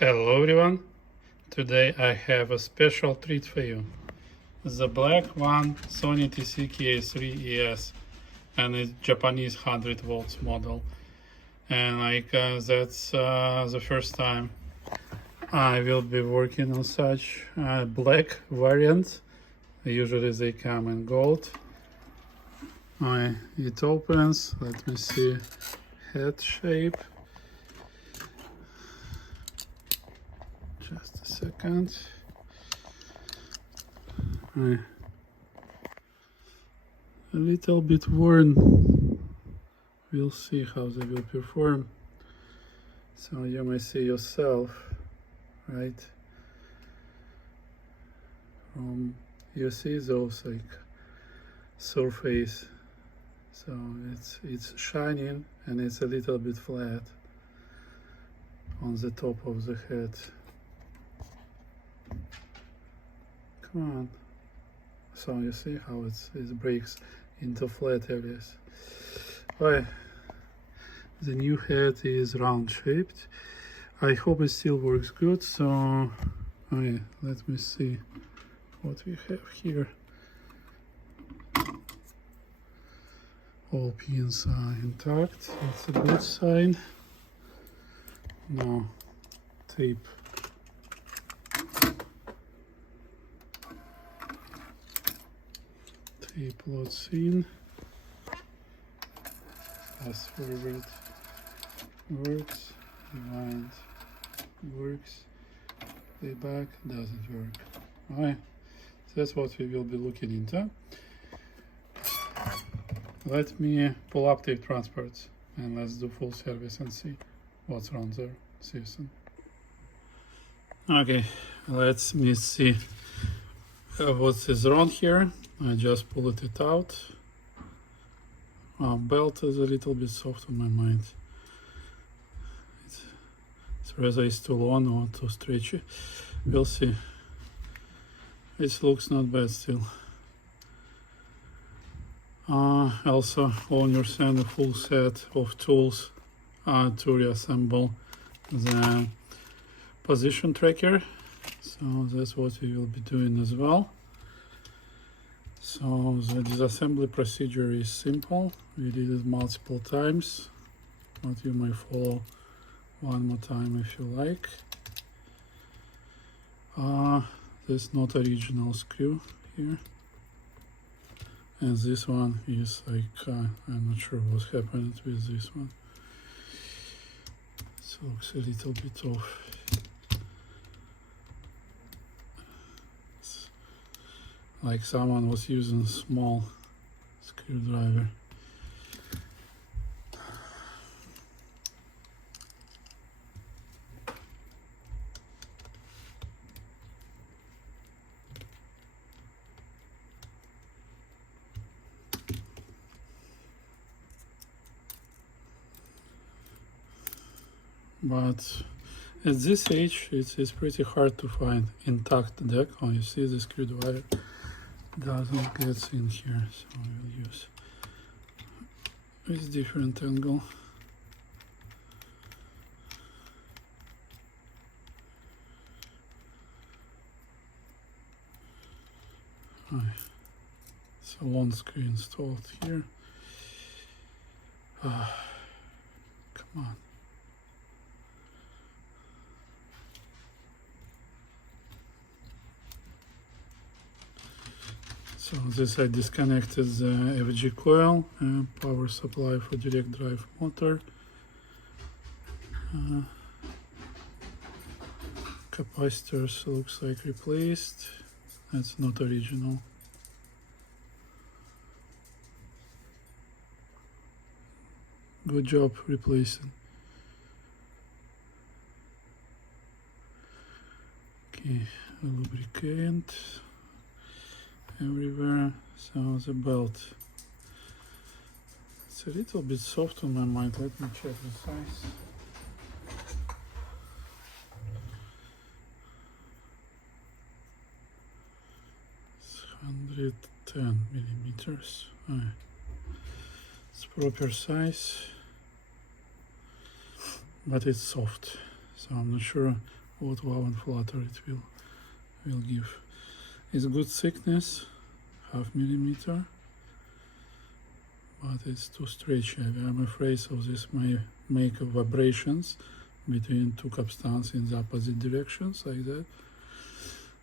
Hello everyone, today I have a special treat for you. The black one Sony TC-KA3ES and it's Japanese 100 volts model. And that's the first time I will be working on such black variant. Usually they come in gold. It opens, let me see, head shape. Just a second. A little bit worn. We'll see how they will perform. So you may see yourself, right? You see those like surface. So it's shining and it's a little bit flat on the top of the head. Come on. So you see how it breaks into flat areas. Well, the new head is round shaped. I hope it still works good. So let me see what we have here. All pins are intact. It's a good sign. Now tape. Tape loads in. Fast forward works. Rewind works. Playback doesn't work. Alright, that's what we will be looking into. Let me pull up tape transports and let's do full service and see what's wrong there. See you soon. Okay, let me see what is wrong here. I just pulled it out. Belt is a little bit soft on my mind. It's whether it's too long or too stretchy. We'll see. It looks not bad still. Also, owners send a full set of tools to reassemble the position tracker. So that's what we will be doing as well. So the disassembly procedure is simple. We did it multiple times, but you may follow one more time if you like. There's not original screw here. And this one is like, I'm not sure what happened with this one. It looks a little bit off. It's like someone was using a small screwdriver. But at this age, it's pretty hard to find intact deck. Oh, you see the screwdriver doesn't get in here, so we'll use this different angle. It's a long screw installed here. Come on. So this I disconnected the FG coil, power supply for direct drive motor. Capacitors looks like replaced. That's not original. Good job replacing. Okay, lubricant everywhere. So the belt, it's a little bit soft on my mind. Let me check the size. It's 110 millimeters. It's proper size, but it's soft. So I'm not sure what wow and flutter it will give. It's good thickness, 0.5 millimeter, but it's too stretchy. I'm afraid so this may make vibrations between two capstans in the opposite directions like that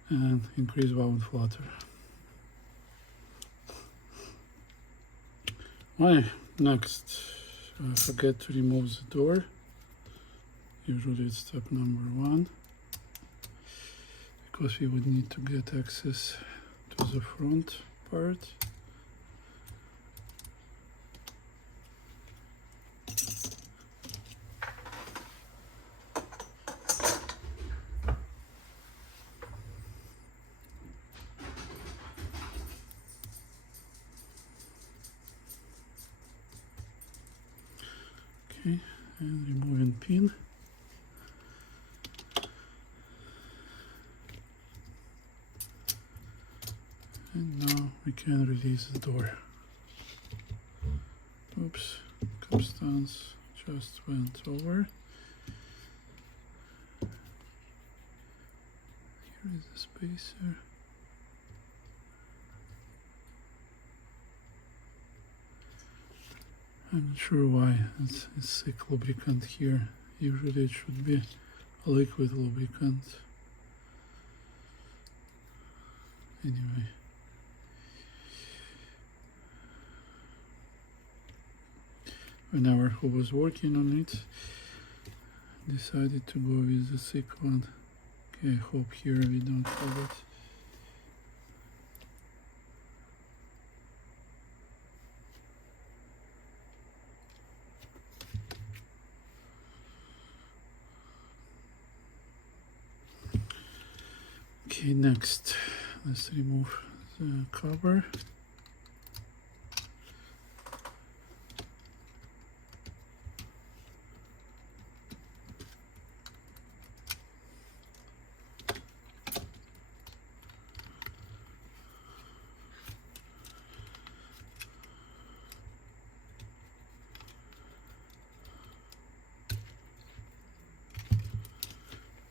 and increase wow and flutter. Next, I forget to remove the door. Usually it's step number 1, because we would need to get access to the front part. Okay, and removing pin. And now we can release the door. Oops, capstans just went over. Here is the spacer. I'm not sure why it's thick lubricant here. Usually it should be a liquid lubricant. Anyway. Whenever who was working on it, decided to go with the thick one. Okay, I hope here we don't have it. Okay, next, let's remove the cover.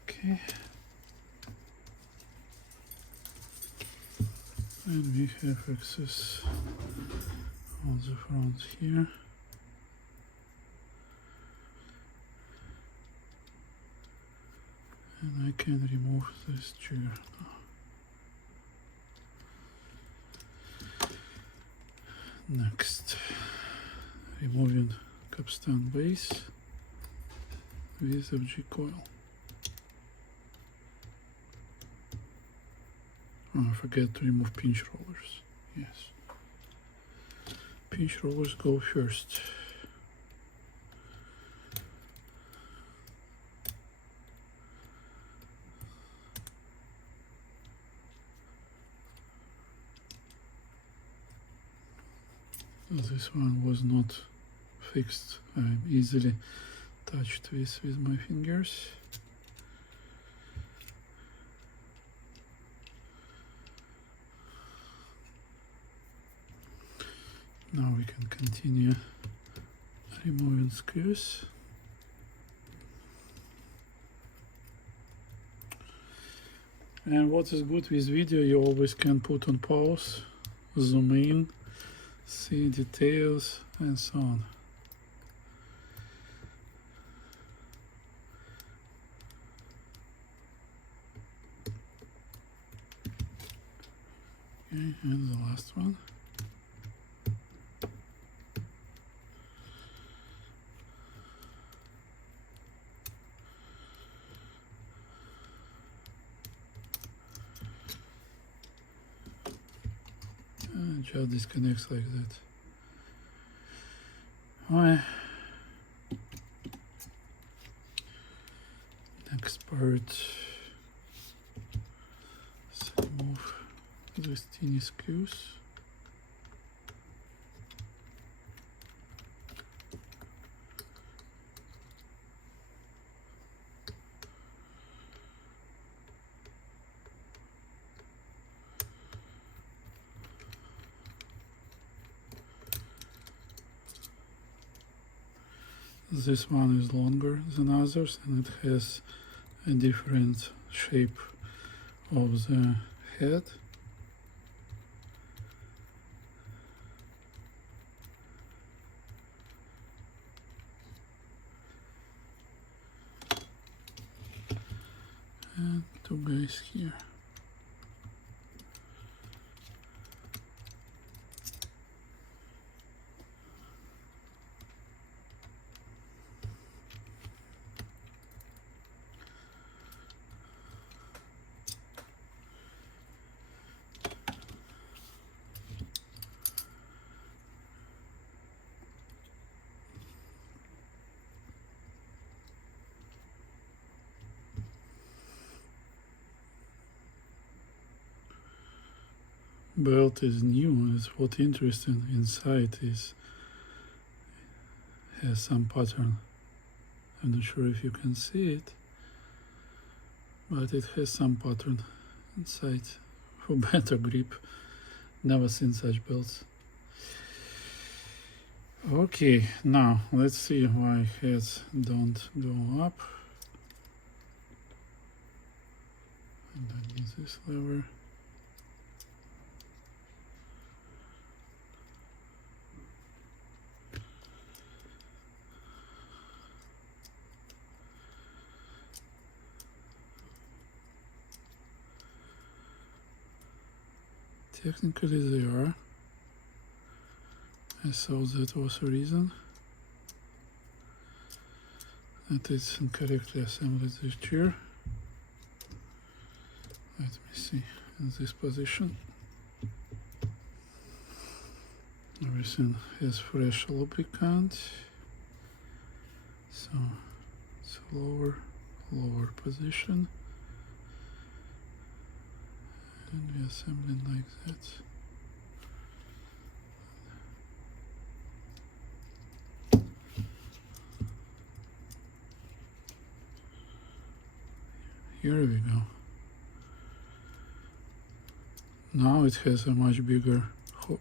Okay. And we have access on the front here. And I can remove this chair now. Next, removing capstan base with FG coil. Oh, I forget to remove pinch rollers. Yes. Pinch rollers go first. This one was not fixed. I easily touched this with my fingers. Now we can continue removing screws. And what is good with video, you always can put on pause, zoom in, see details and so on. Okay, and the last one. And just disconnects like that. Alright. Next part. Let's remove these teeny screws. This one is longer than others and it has a different shape of the head. And two guys here. Belt is new. It's what interesting inside is has some pattern. I'm not sure if you can see it, but it has some pattern inside for better grip. Never seen such belts. Okay, now let's see why heads don't go up. Underneath this lever. Technically they are. I thought that was a reason that it's incorrectly assembled this chair. Let me see, in this position. Everything has fresh lubricant. So it's a lower position. And we assemble it like that. Here we go. Now it has a much bigger hole.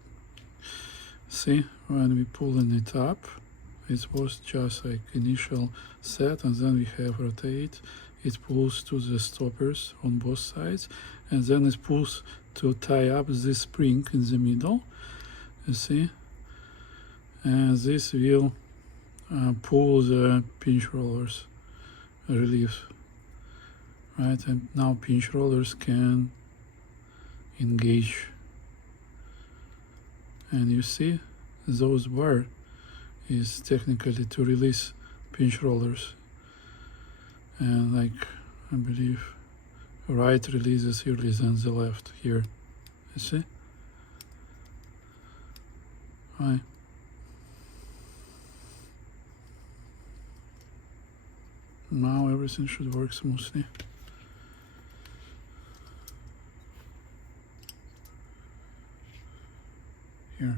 See, when we pulling it up, it was just like initial set, and then we have rotate. It pulls to the stoppers on both sides, and then it pulls to tie up this spring in the middle. You see, and this will pull the pinch rollers relief. Right, and now pinch rollers can engage, and you see those bar is technically to release pinch rollers, and like I believe right releases earlier than the left here. You see? Right. Now everything should work smoothly. Here,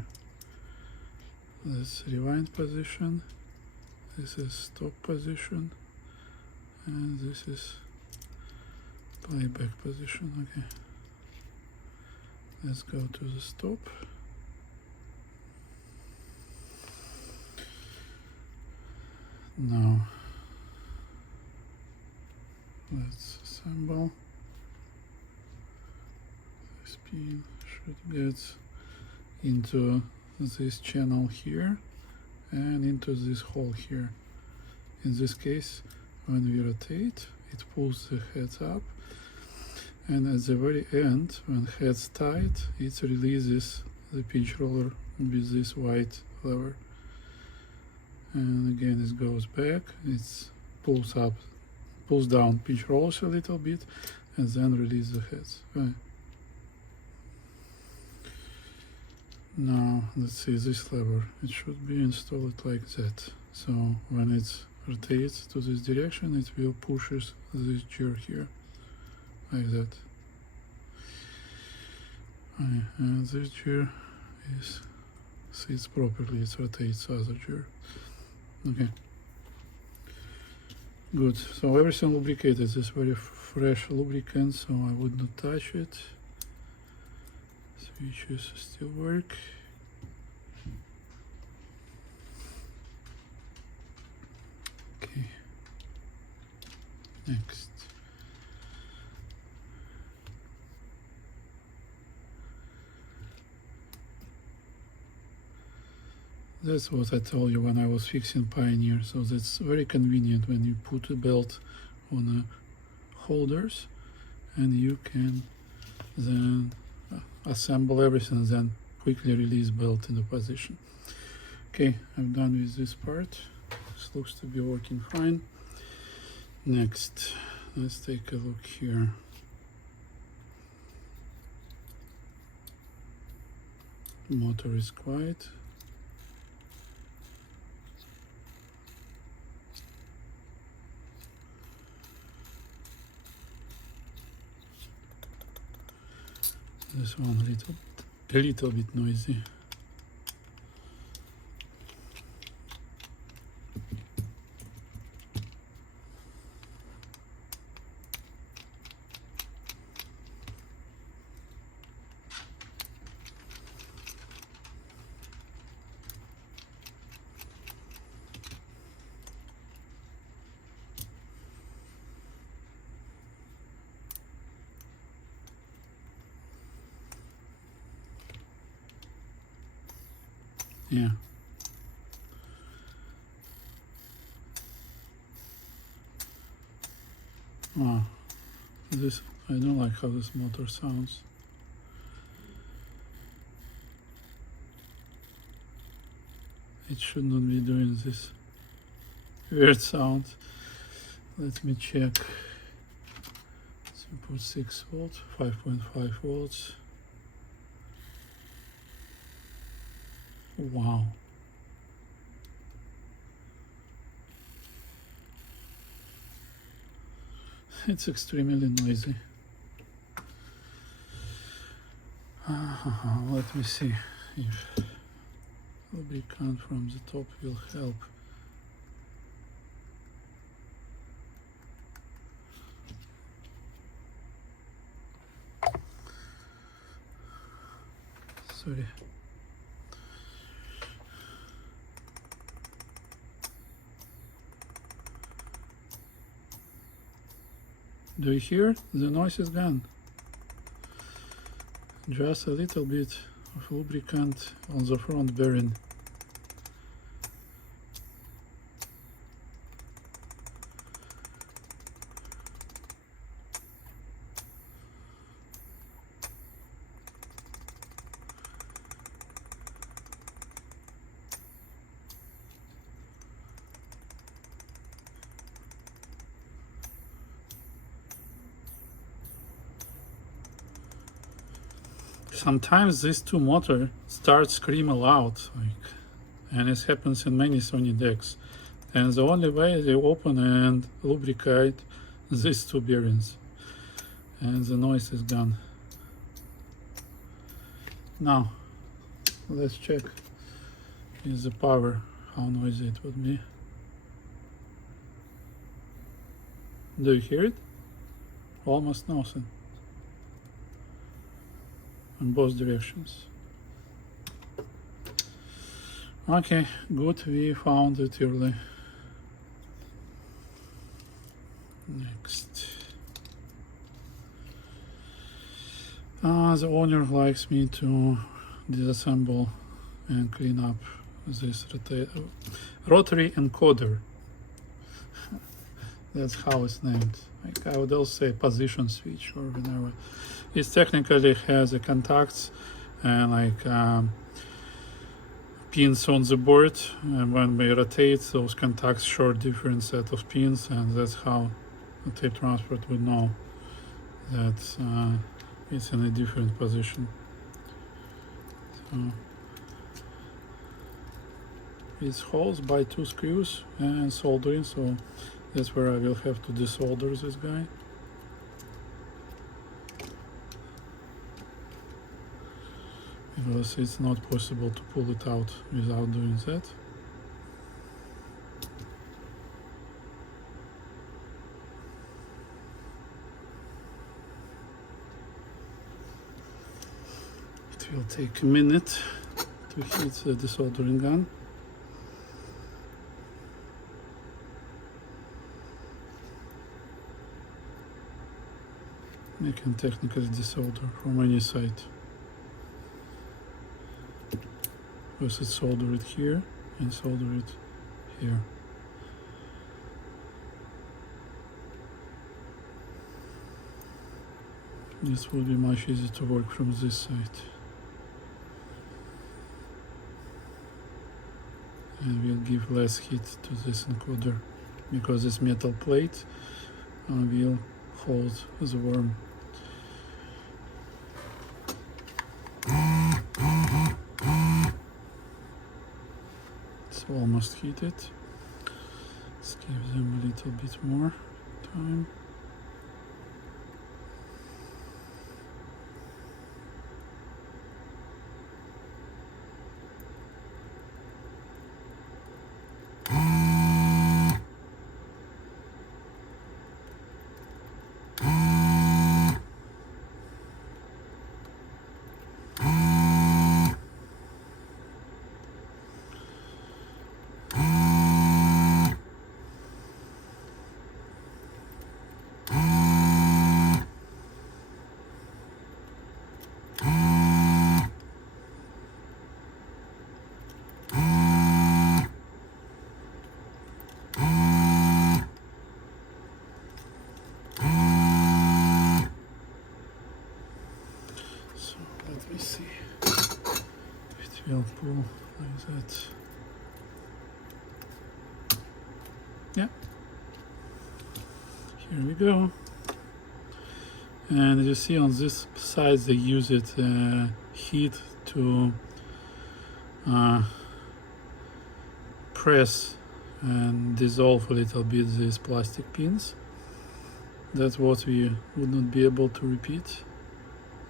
this rewind position, this is stop position, and this is playback position. Okay, let's go to the stop. Now let's assemble. This pin should get into this channel here and into this hole here. In this case, when we rotate, it pulls the heads up, and at the very end, when head's tight, it releases the pinch roller with this white lever, and again it goes back, it pulls down pinch rollers a little bit, and then release the heads. Right. Now let's see this lever. It should be installed like that. So when it rotates to this direction, it will pushes this gear here, like that. And this gear sits properly. It rotates other gear. Okay. Good. So everything lubricated. This is very fresh lubricant, so I would not touch it. Switches still work. Okay. Next. That's what I told you when I was fixing Pioneer. So that's very convenient when you put a belt on the holders, and you can then assemble everything and then quickly release belt into position. Okay, I'm done with this part. This looks to be working fine. Next, let's take a look here. Motor is quiet. This one a little bit noisy. Yeah. Oh, this, I don't like how this motor sounds. It should not be doing this weird sound. Let me check. Let's put 6 volts, 5.5 volts. Wow. It's extremely noisy. Let me see if lubricant from the top will help. Sorry. Do you hear? The noise is gone. Just a little bit of lubricant on the front bearing. Sometimes these two motors start screaming loud, and it happens in many Sony decks. And the only way they open and lubricate these two bearings, and the noise is gone. Now, let's check is the power, how noisy it would be. Do you hear it? Almost nothing. In both directions. Okay, good, we found it early. Next. The owner likes me to disassemble and clean up this rotary encoder. That's how it's named. Like I would also say position switch or whatever. It technically has a contacts and pins on the board, and when we rotate those contacts show different set of pins, and that's how the tape transport would know that it's in a different position. So it's hosed by 2 screws and soldering, so that's where I will have to desolder this guy. Because it's not possible to pull it out without doing that. It will take a minute to hit the desoldering gun. You can technically desolder from any side. Because it's soldered here, and solder it here. This will be much easier to work from this side. And will give less heat to this encoder because this metal plate will hold the worm. It's almost heated. Let's give them a little bit more time. Let me see. It will pull like that. Yeah. Here we go. And you see on this side they use it heat to press and dissolve a little bit these plastic pins. That's what we would not be able to repeat,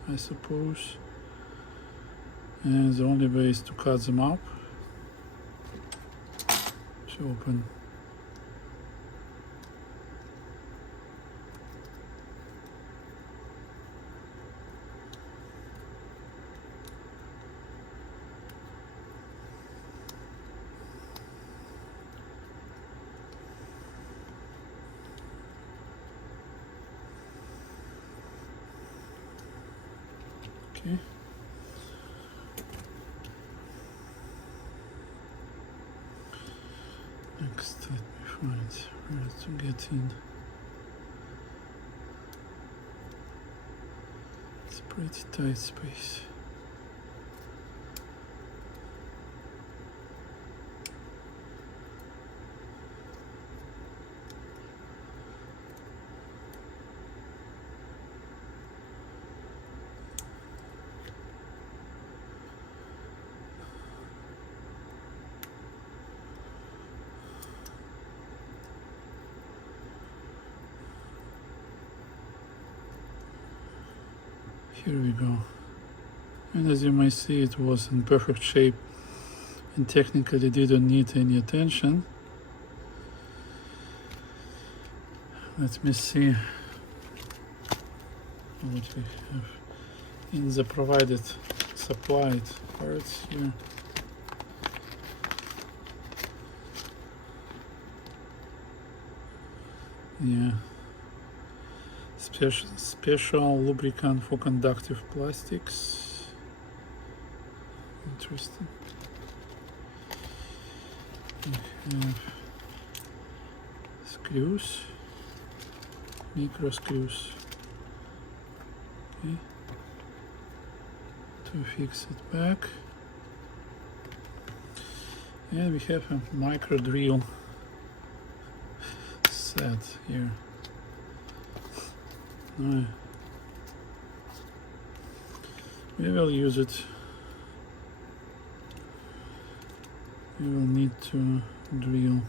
I suppose. And the only way is to cut them up. To open. Okay. Next, let me find where to get in. It's pretty tight space. Here we go. And as you might see, it was in perfect shape and technically didn't need any attention. Let me see what we have in the provided supplied parts here. Yeah. Special lubricant for conductive plastics. Interesting. We have screws, micro screws. Okay. To fix it back. And we have a micro drill set here. We will use it. We will need to drill.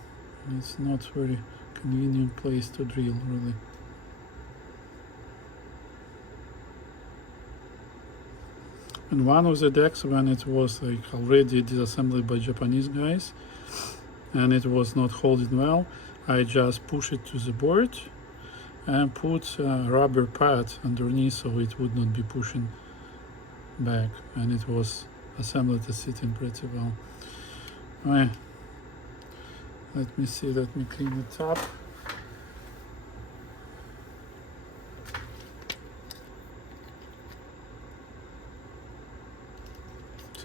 It's not very convenient place to drill, really. And one of the decks, when it was like already disassembled by Japanese guys and it was not holding well, I just push it to the board and put a rubber pad underneath so it would not be pushing back, and it was assembled and sitting pretty well. Alright, let me see, let me clean it up.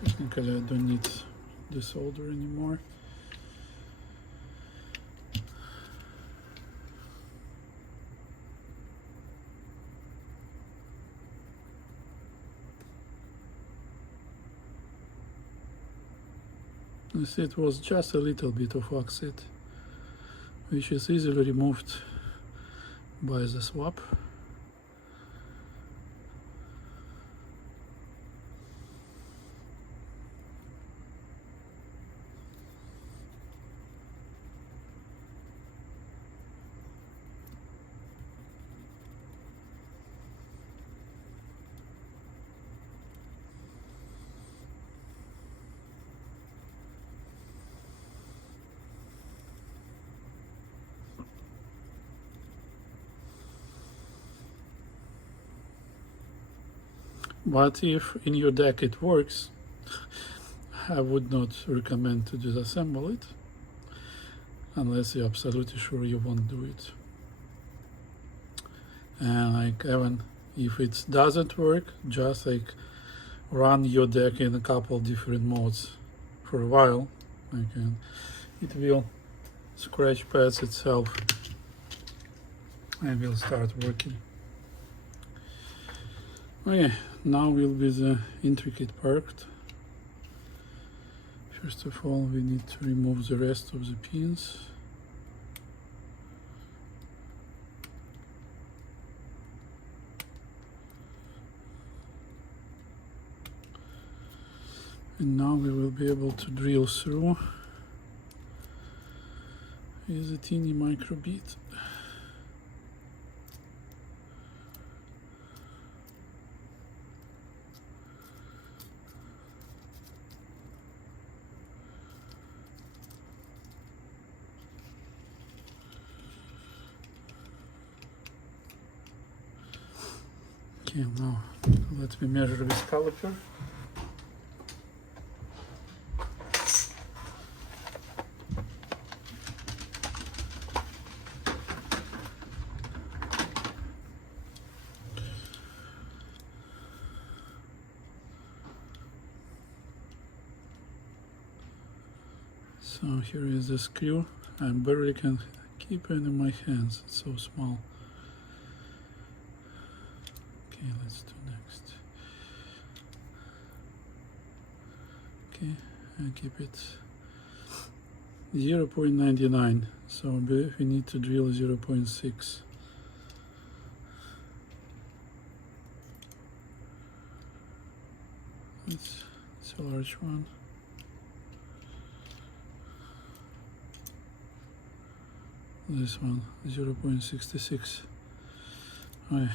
Technically I don't need the solder anymore. It was just a little bit of oxide, which is easily removed by the swap. But if in your deck it works, I would not recommend to disassemble it unless you're absolutely sure you won't do it. And like even if it doesn't work, just like run your deck in a couple different modes for a while, and it will scratch pads itself and will start working. Okay, now will be the intricate part. First of all, we need to remove the rest of the pins. And now we will be able to drill through with a teeny micro bit. Okay, now let me measure with caliper. So here is the screw. I barely can keep it in my hands, it's so small. Okay, let's do next. Okay, and keep it 0.99, so we need to drill 0.6. It's a large one. This one 0.66. Right.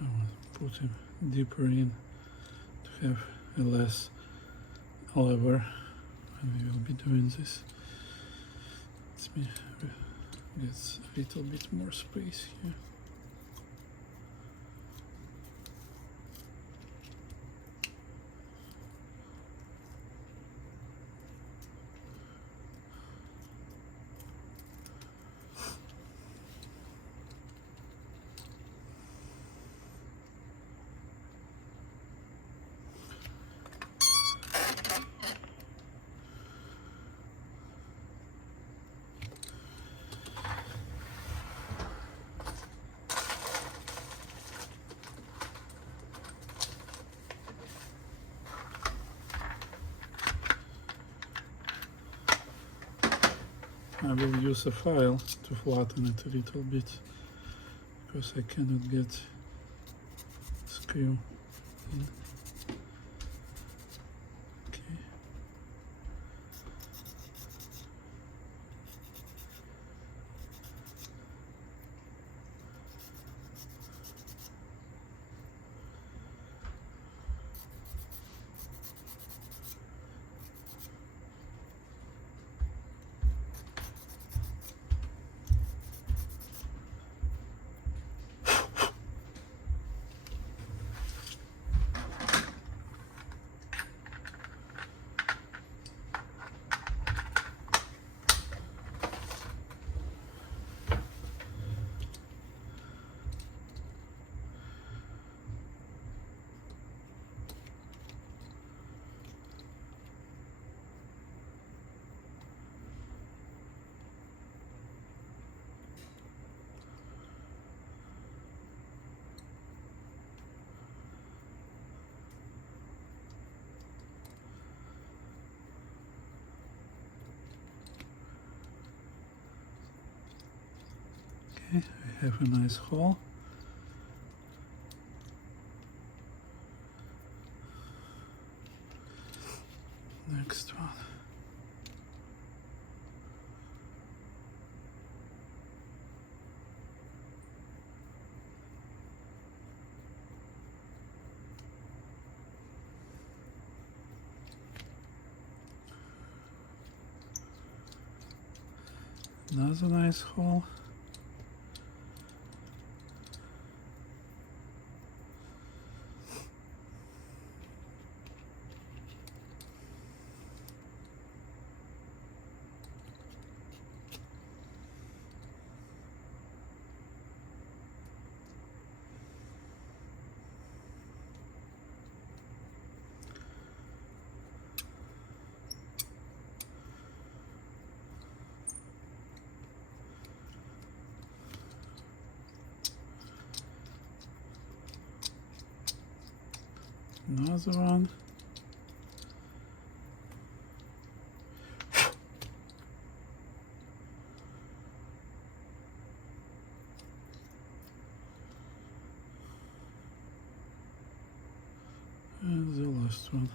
I will put him deeper in to have a less lever when we will be doing this. Let me get a little bit more space here. I will use a file to flatten it a little bit because I cannot get screw in. Okay. Okay, I have a nice hole. Next one. Another nice hole. Another one. And the last one.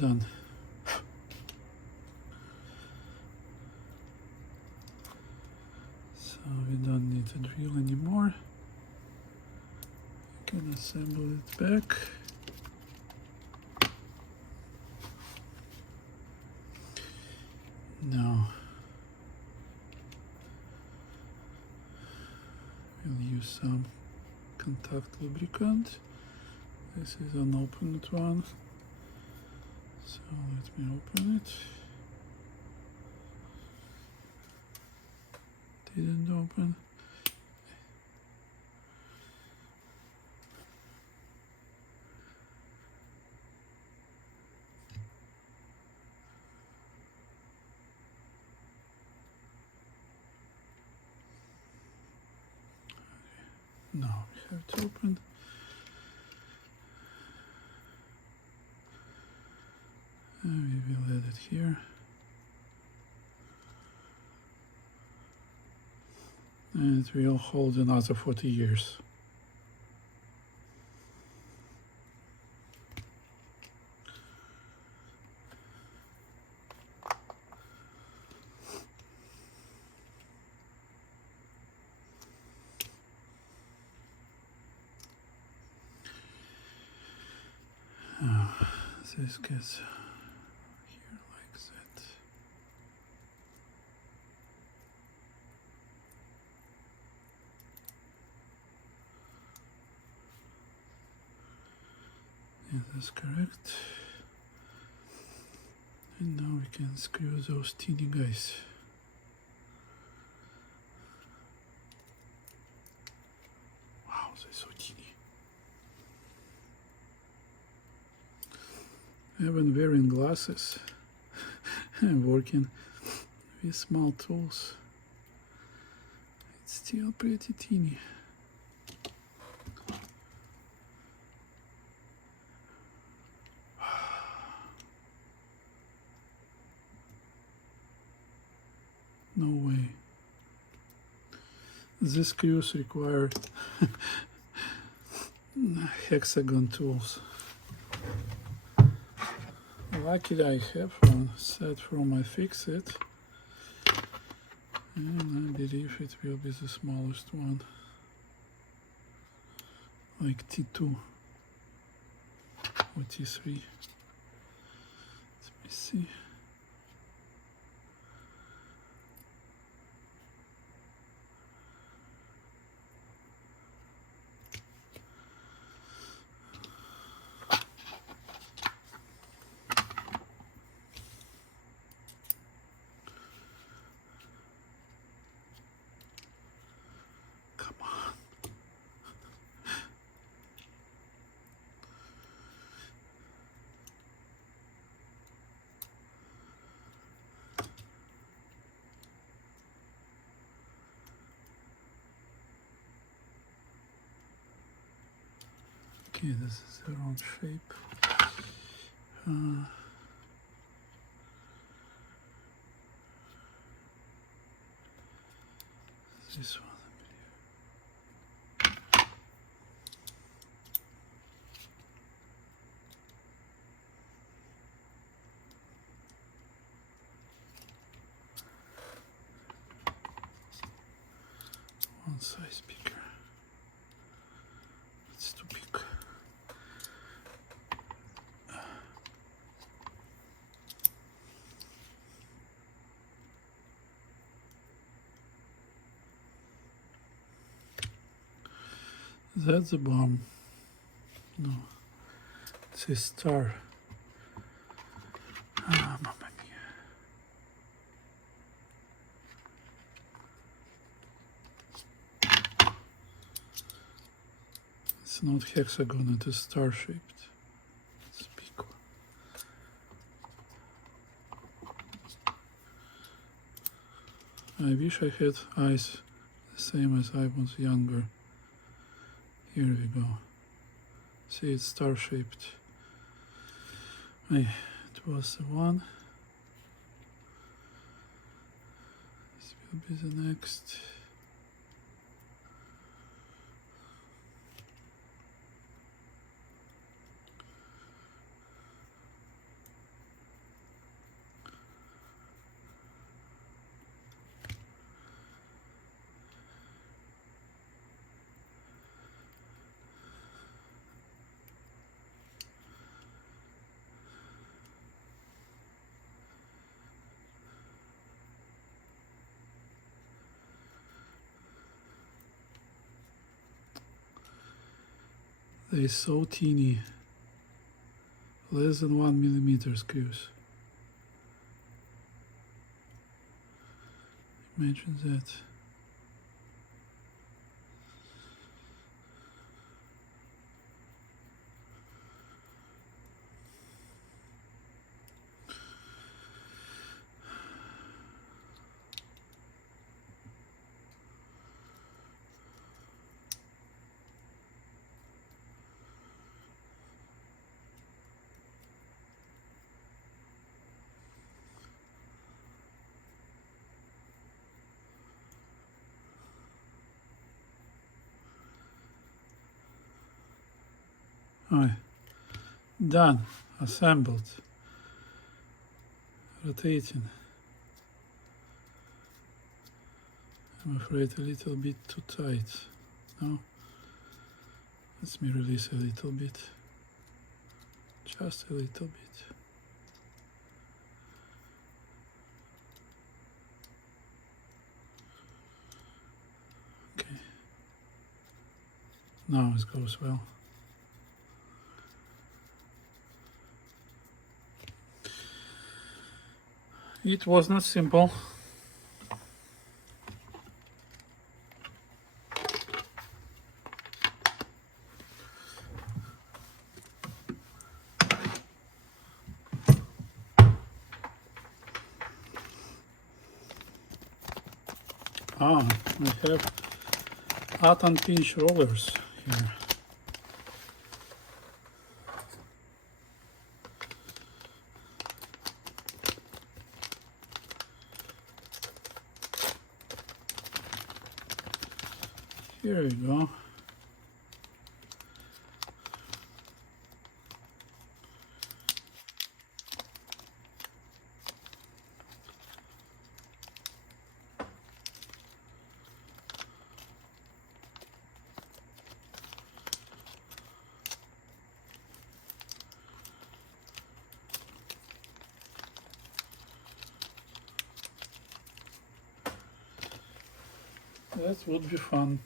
Done. So we don't need to drill anymore. We can assemble it back. Now we'll use some contact lubricant. This is an opened one. So let me open it. Didn't open. Now we have to open. And we will add it here. And it will hold another 40 years. This gets here like that. Yeah, that's correct. And now we can screw those teeny guys. Wow, they're so teeny. I've been wearing glasses and working with small tools. It's still pretty teeny. No way. These screws require hexagon tools. Luckily I have one set from iFixit, and I believe it will be the smallest one, like T2 or T3. Let me see. Okay, this is the round shape. This one. One size bigger. It's too big. That's a bomb. No, it's a star. Ah, mamma mia. It's not hexagon, it is star shaped. It's a big one. I wish I had eyes the same as I was younger. Here we go. See, it's star shaped. It was the one. This will be the next. They're so teeny, less than 1 millimeter screws. Imagine that. Alright, done, assembled, rotating. I'm afraid a little bit too tight. No, let me release a little bit, just a little bit. Okay, now it goes well. It was not simple. I have Athan pinch rollers here. Here we go. That would be fun.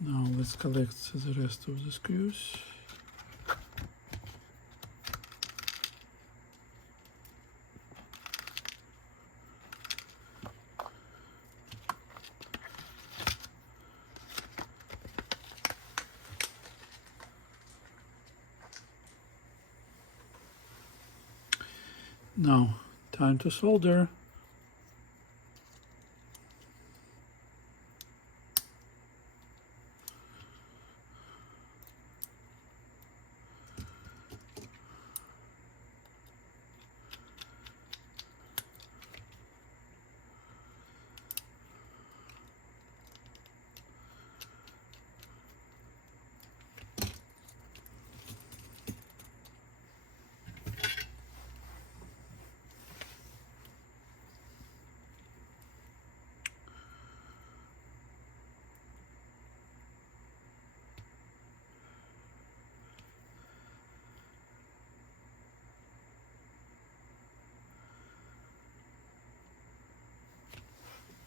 Now let's collect the rest of the screws. Now, time to solder.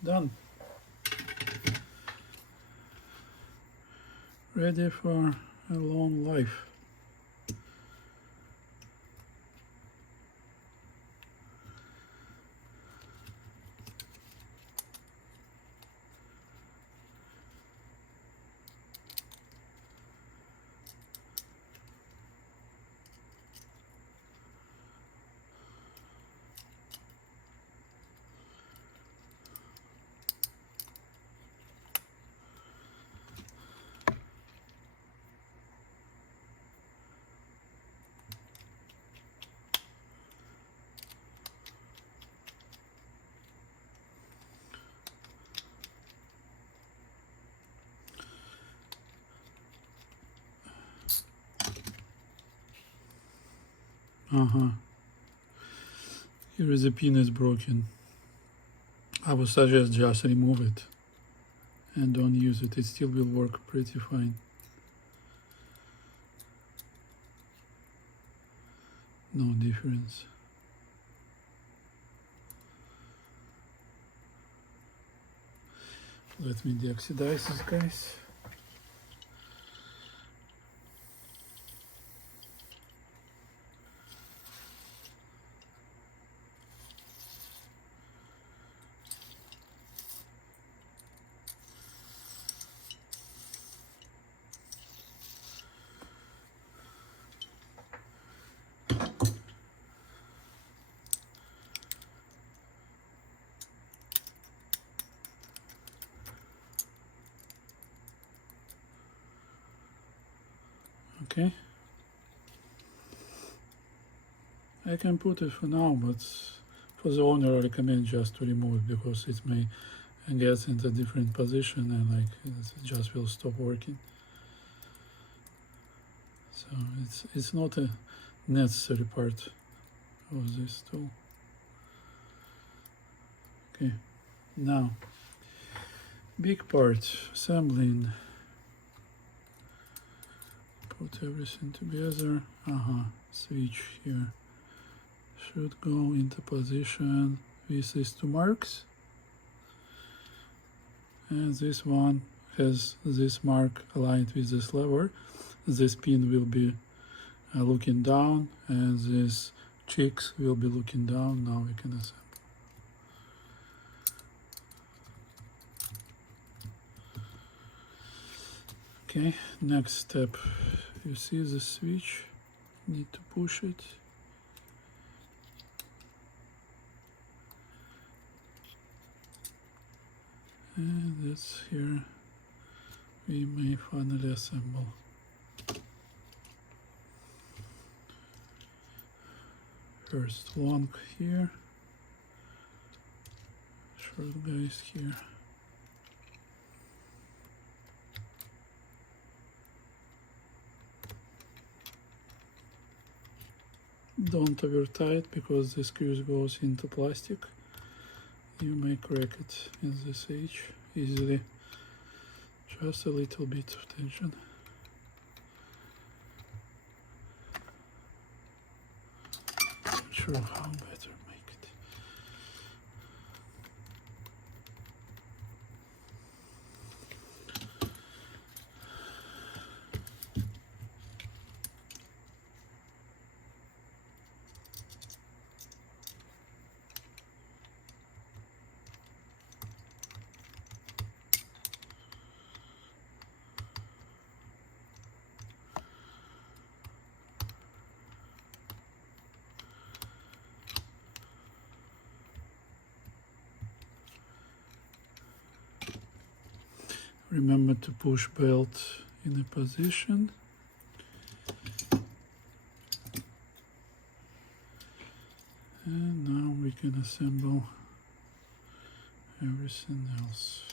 Done. Ready for a long life. Here is a pin is broken. I would suggest just remove it and don't use it. It still will work pretty fine. No difference. Let me deoxidize this, guys. Okay. I can put it for now, but for the owner I recommend just to remove it because it may get into a different position and like it just will stop working. So it's not a necessary part of this tool. Okay, now big part, assembling. Put everything together. Switch here should go into position with these two marks, and this one has this mark aligned with this lever. This pin will be looking down and these cheeks will be looking down. Now we can assemble. Okay, next step, you see the switch, need to push it. And that's here, we may finally assemble. First long here, short guys here. Don't over tie it because the screws goes into plastic. You may crack it in this edge easily. Just a little bit of tension. Not sure how better make it. Remember to push belt in a position. And now we can assemble everything else.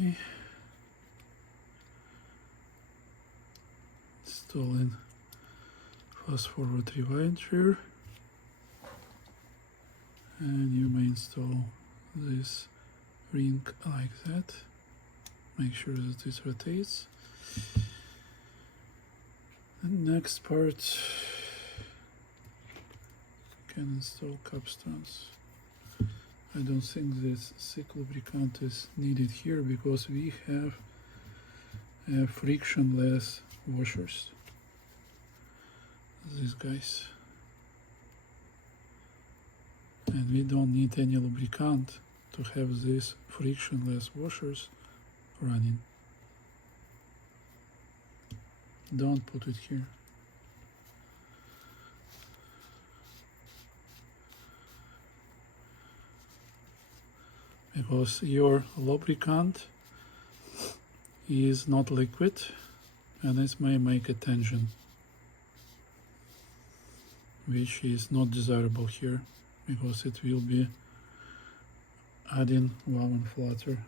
Okay. Installing fast forward rewind here. And you may install this ring like that. Make sure that it rotates. And next part, can install capstans. I don't think this thick lubricant is needed here because we have frictionless washers. These guys. And we don't need any lubricant to have these frictionless washers running. Don't put it here. Because your lubricant is not liquid and this may make a tension, which is not desirable here because it will be adding wow and flutter.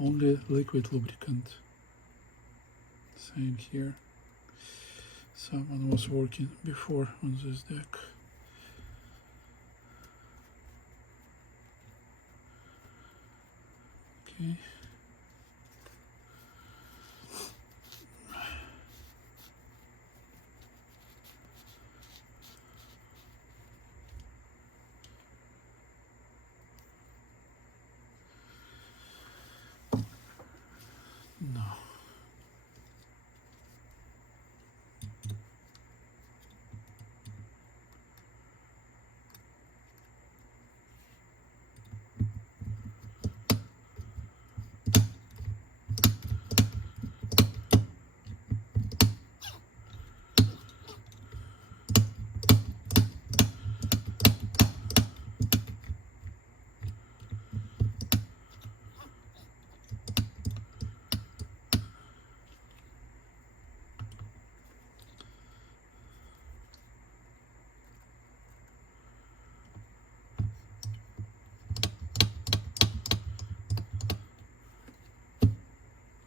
Only liquid lubricant. Same here. Someone was working before on this deck. Okay. No.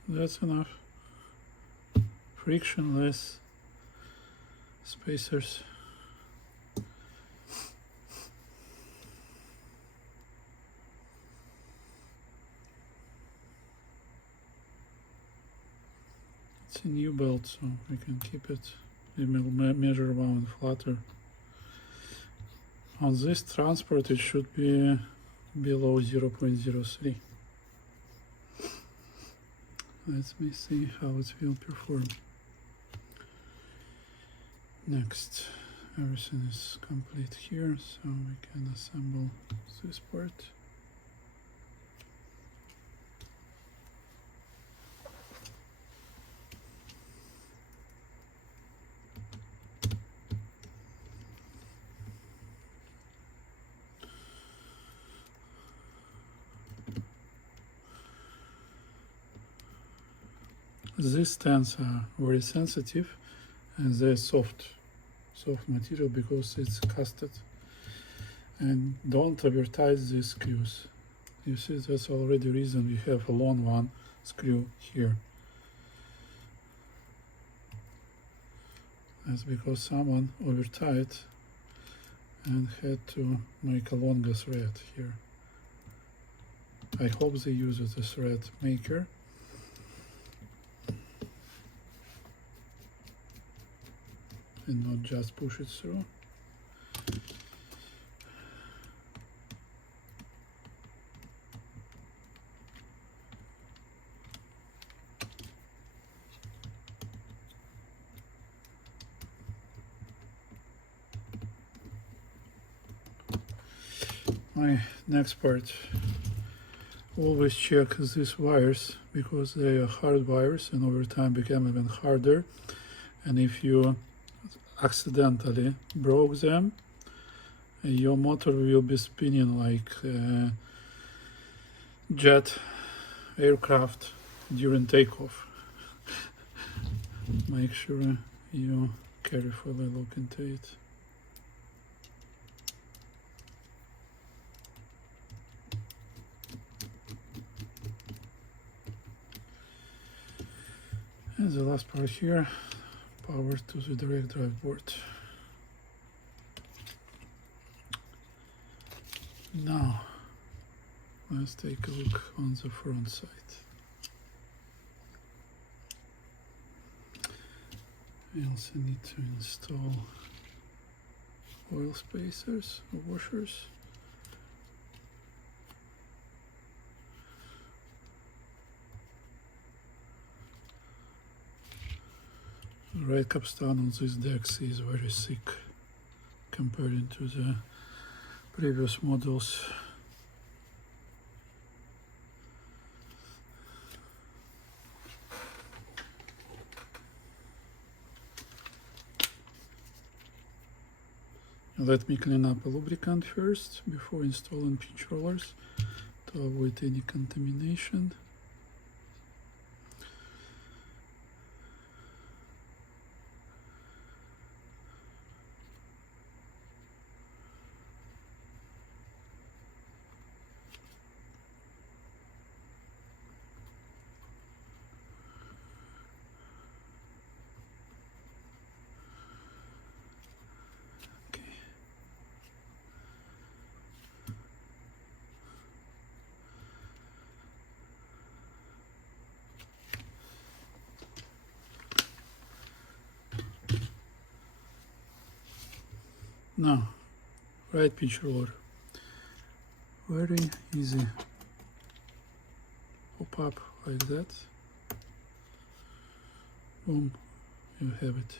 That's enough. Frictionless spacers. It's a new belt, so we can keep it. We will measure wow and flutter. On this transport, it should be below 0.03. Let me see how it will perform. Next, everything is complete here, so we can assemble this part. These stands are very sensitive and they're soft material because it's casted. And don't advertise these screws. You see, that's already reason we have a long one screw here. That's because someone overtied and had to make a longer thread here. I hope they use it as a thread maker. And not just push it through. My next part, always check these wires because they are hard wires and over time become even harder. And if you accidentally broke them, your motor will be spinning like jet aircraft during takeoff. Make sure you carefully look into it. And the last part here, power to the direct drive board. Now, let's take a look on the front side. We also need to install oil spacers or washers. The right capstan on this deck is very thick compared to the previous models. Let me clean up a lubricant first before installing pinch rollers to avoid any contamination. Now, right pinch roller, very easy, pop up like that, boom, you have it.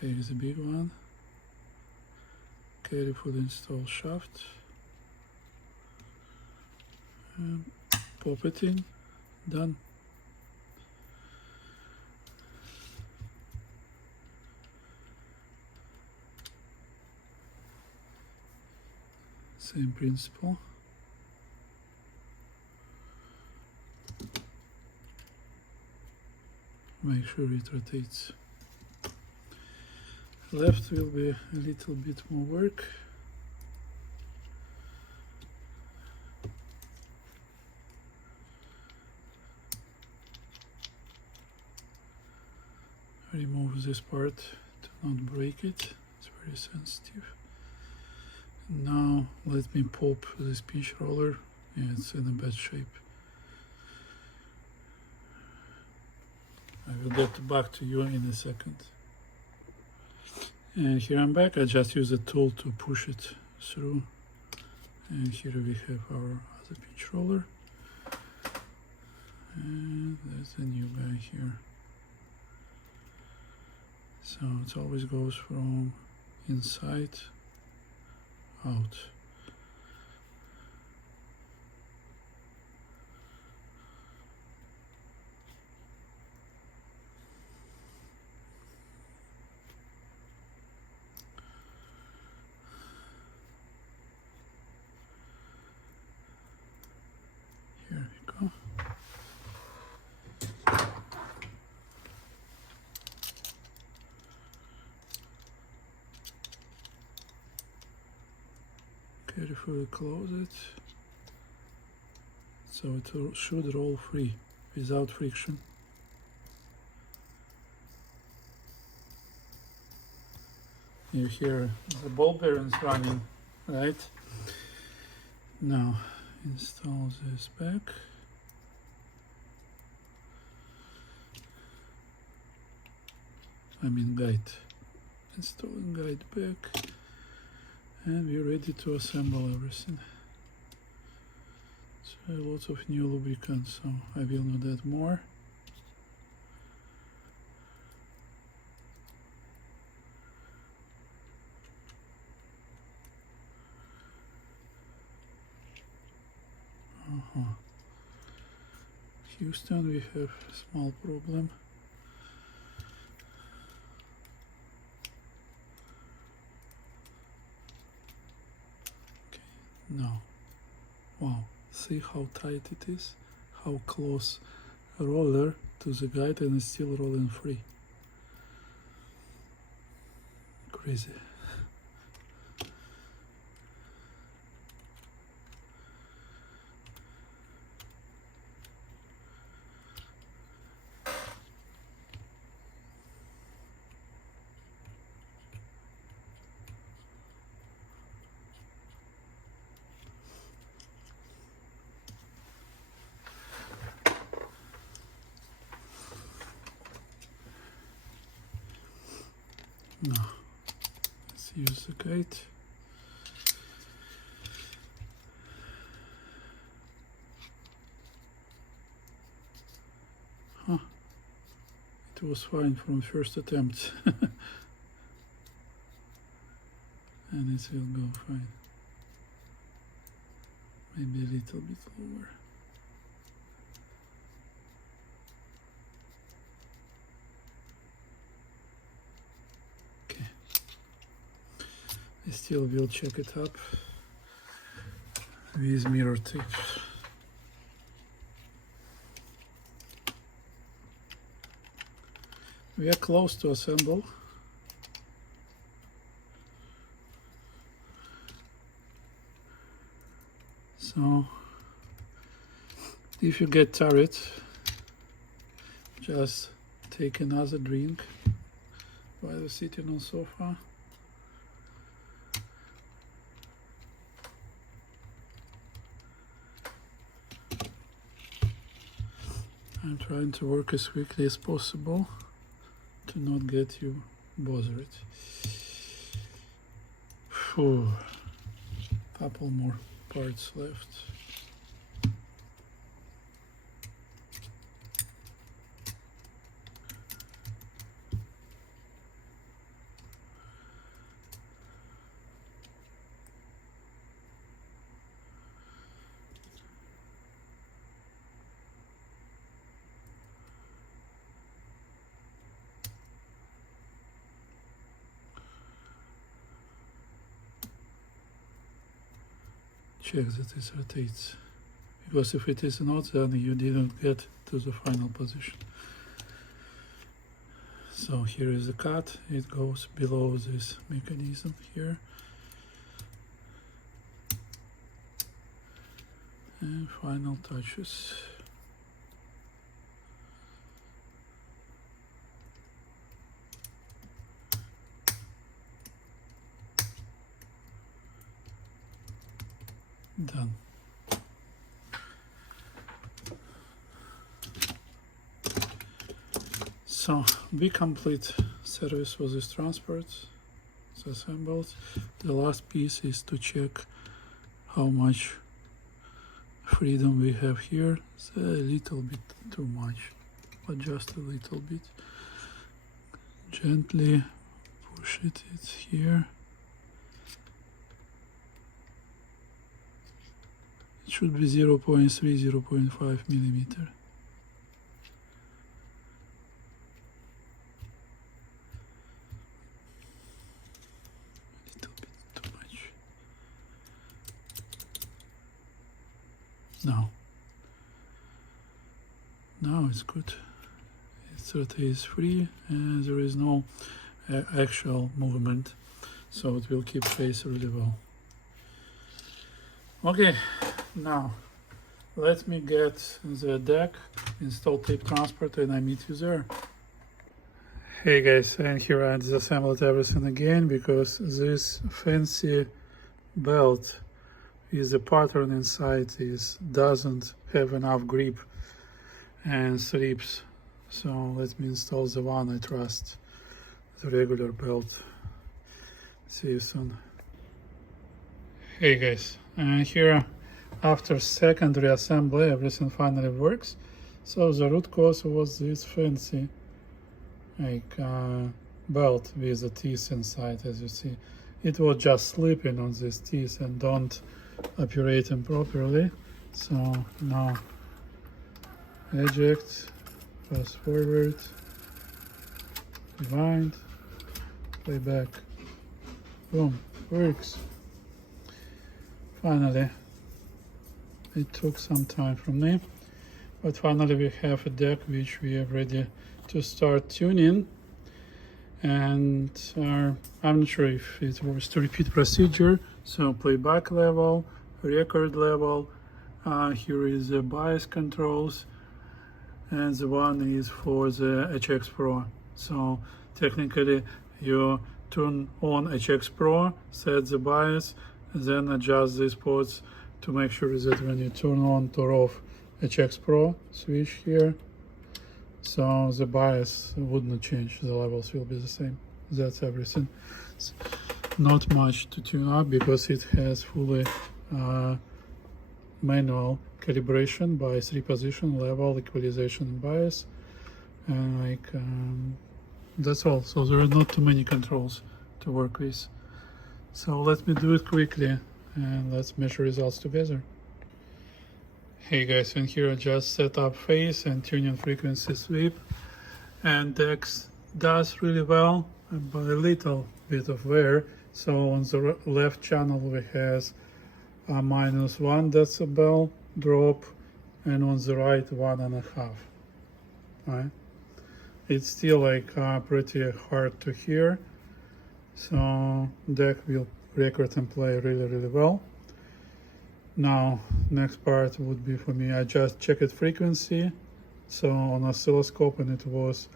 Take the big one, carefully install shaft, and pop it in, done. Same principle. Make sure it rotates. Left will be a little bit more work. Remove this part to not break it. It's very sensitive. Now let me pop this pinch roller. Yeah, it's in a bad shape. I will get back to you in a second. And here I'm back. I just use a tool to push it through. And here we have our other pinch roller. And there's a new guy here. So it always goes from inside out. Here we go. Carefully close it, so it should roll free without friction. You hear the ball bearings running, right? Now install this back. Guide. Installing guide back. And we're ready to assemble everything. So lots of new lubricant, so I will not add more. Houston, we have a small problem. Now, wow, see how tight it is, how close a roller to the guide, and it's still rolling free. Crazy. No, let's use the gate. Huh. It was fine from first attempt. And it will go fine. Maybe a little bit lower. Okay. I still will check it up with mirror tape. We are close to assemble. So if you get tired, just take another drink while you're sitting on sofa. I'm trying to work as quickly as possible to not get you bothered. Phew. Couple more parts left. Check that it rotates, because if it is not, then you didn't get to the final position. So here is the cut, it goes below this mechanism here. And final touches. Done. So we complete service for this transport. It's assembled. The last piece is to check how much freedom we have here. It's a little bit too much, but just a little bit. Gently push it, it's here. It should be 0.3, 0.5 millimeter. A little bit too much. Now it's good. It rotates free and there is no actual movement, so it will keep pace really well. Okay. Now, let me get the deck, install tape transport, and I meet you there. Hey guys, and here I disassembled everything again because this fancy belt with the pattern inside doesn't have enough grip and strips. So let me install the one I trust, the regular belt. See you soon. Hey guys, and here after second reassembly, everything finally works. So the root cause was this fancy belt with the teeth inside, as you see. It was just slipping on these teeth and don't operate them properly. So now eject, fast forward, rewind, playback, boom, works. Finally. It took some time from me, but finally we have a deck which we are ready to start tuning. And I'm not sure if it was to repeat procedure. So playback level, record level, here is the bias controls, and the one is for the HX Pro. So technically you turn on HX Pro, set the bias, then adjust these ports to make sure that when you turn on or off HX Pro switch here, so the bias would not change, the levels will be the same. that's everything. It's not much to tune up because it has fully manual calibration by 3 position, level, equalization, and bias, and that's all. So there are not too many controls to work with. So let me do it quickly and let's measure results together. Hey guys, and here I just set up phase and tuning frequency sweep, and DEX does really well, but a little bit of wear. So on the left channel we has a -1 decibel drop, and on the right 1.5. Right? It's still pretty hard to hear. So DEC will record and play really well. Now next part would be for me, I just checked frequency, so on oscilloscope, and it was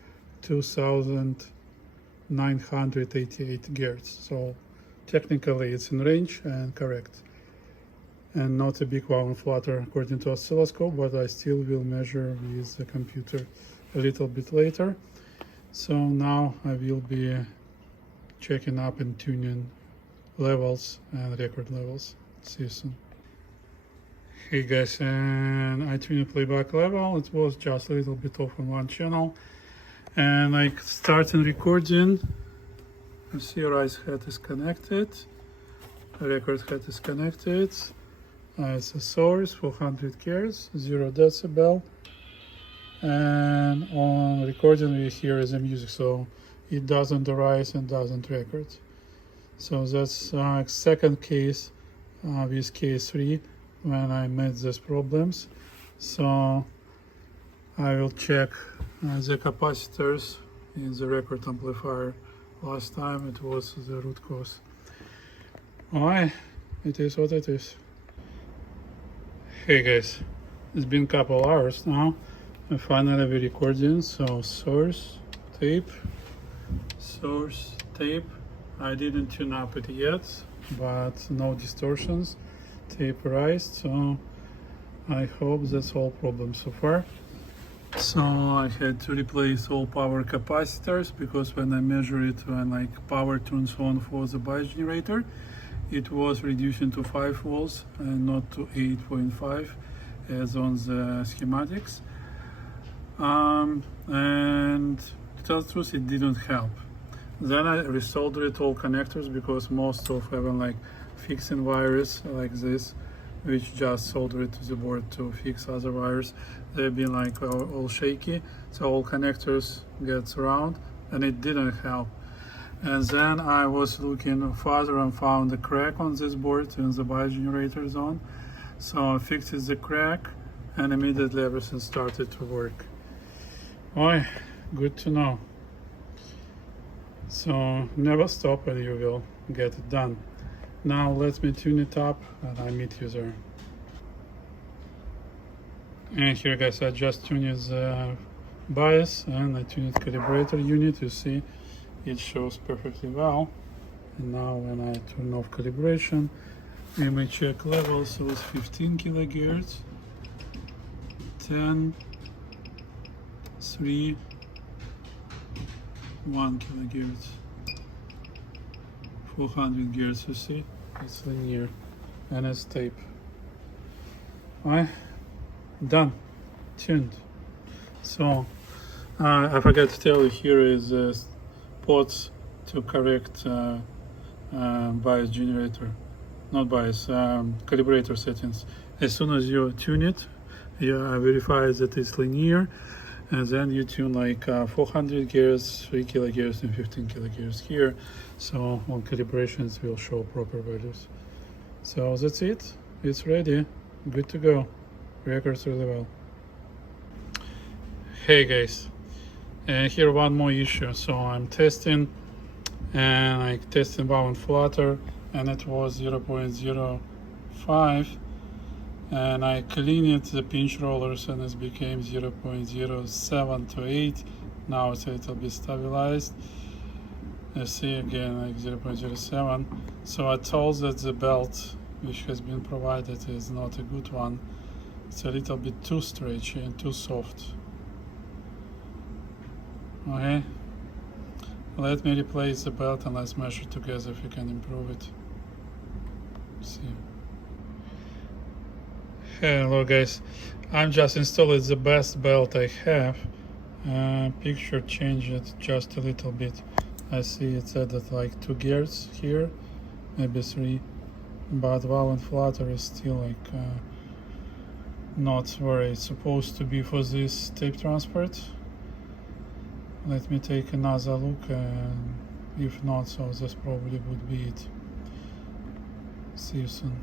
2988 Hz. So technically it's in range and correct, and not a big wow and flutter according to oscilloscope, but I still will measure with the computer a little bit later. So now I will be checking up and tuning levels and record levels. See you soon. Hey guys, and I tuned playback level. It was just a little bit off on one channel, and starting recording. You see rise head is connected, record head is connected. It's a source 400 Hz, 0 decibel, and on recording we hear the music, so it doesn't arise and doesn't record. So that's second case with KA3 when I met these problems. So I will check the capacitors in the record amplifier. Last time it was the root cause. Alright, it is what it is. Hey guys, it's been a couple hours now, and finally we're recording. So source tape. I didn't tune up it yet, but no distortions. Tape raised, so I hope that's all problems so far. So I had to replace all power capacitors, because when I measure it, when power turns on for the bias generator, it was reducing to 5 volts and not to 8.5 as on the schematics. And to tell the truth, it didn't help. Then I resoldered all connectors, because most of having fixing wires like this, which just solder it to the board to fix other wires, they've been all shaky, so all connectors gets around, and it didn't help. And then I was looking further and found a crack on this board in the bias generator zone, so I fixed the crack, and immediately everything started to work. Oh, good to know. So never stop and you will get it done. Now let me tune it up and I meet you there. And here guys, I just tuned the bias and I tuned calibrator unit. You see it shows perfectly well. And now when I turn off calibration, we may check levels. So it's 15 kilohertz, 10, 3, 1 kilohertz, 400 Hz. You see, it's linear and it's tape. Alright, done, tuned. So I forgot to tell you, here is ports to correct bias generator, not bias, calibrator settings. As soon as you tune it, you verify that it's linear, and then you tune 400 Hz, 3 kHz, and 15 kHz here. So on calibrations will show proper values. So that's it. It's ready. Good to go. Records really well. Hey guys, and here one more issue. So I'm testing, and I tested bound flutter, and it was 0.05, and I cleaned the pinch rollers and it became 0.07 to 8. Now it's a little bit stabilized. You see again 0.07. So I told that the belt which has been provided is not a good one. It's a little bit too stretchy and too soft. Okay, Let me replace the belt and let's measure together if we can improve it. See. Hello guys, I'm just installed the best belt I have. Picture changed it just a little bit. I see it's added like 2 gears here, maybe 3, but wow, and flutter is still like not where it's supposed to be for this tape transport. Let me take another look, and if not, so this probably would be it. See you soon.